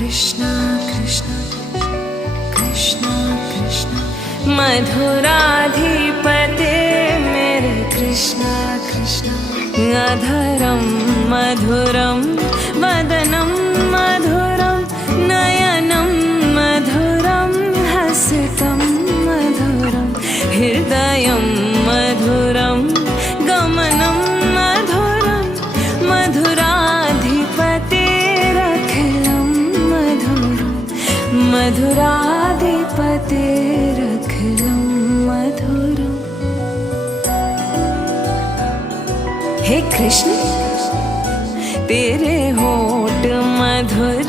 कृष्णा कृष्णा कृष्णा कृष्णा मधुराधिपते मेरे कृष्णा कृष्णा अधरं मधुरं वदनं मधुरं नयनं मधुरं हसितं मधुरं हृदयं मधुरं गमनं मधुरं मधुराधिपतेरखिलं मधुरं मधुराधिपतेरखिलं मधुरम्। हे कृष्ण तेरे होठ मधुर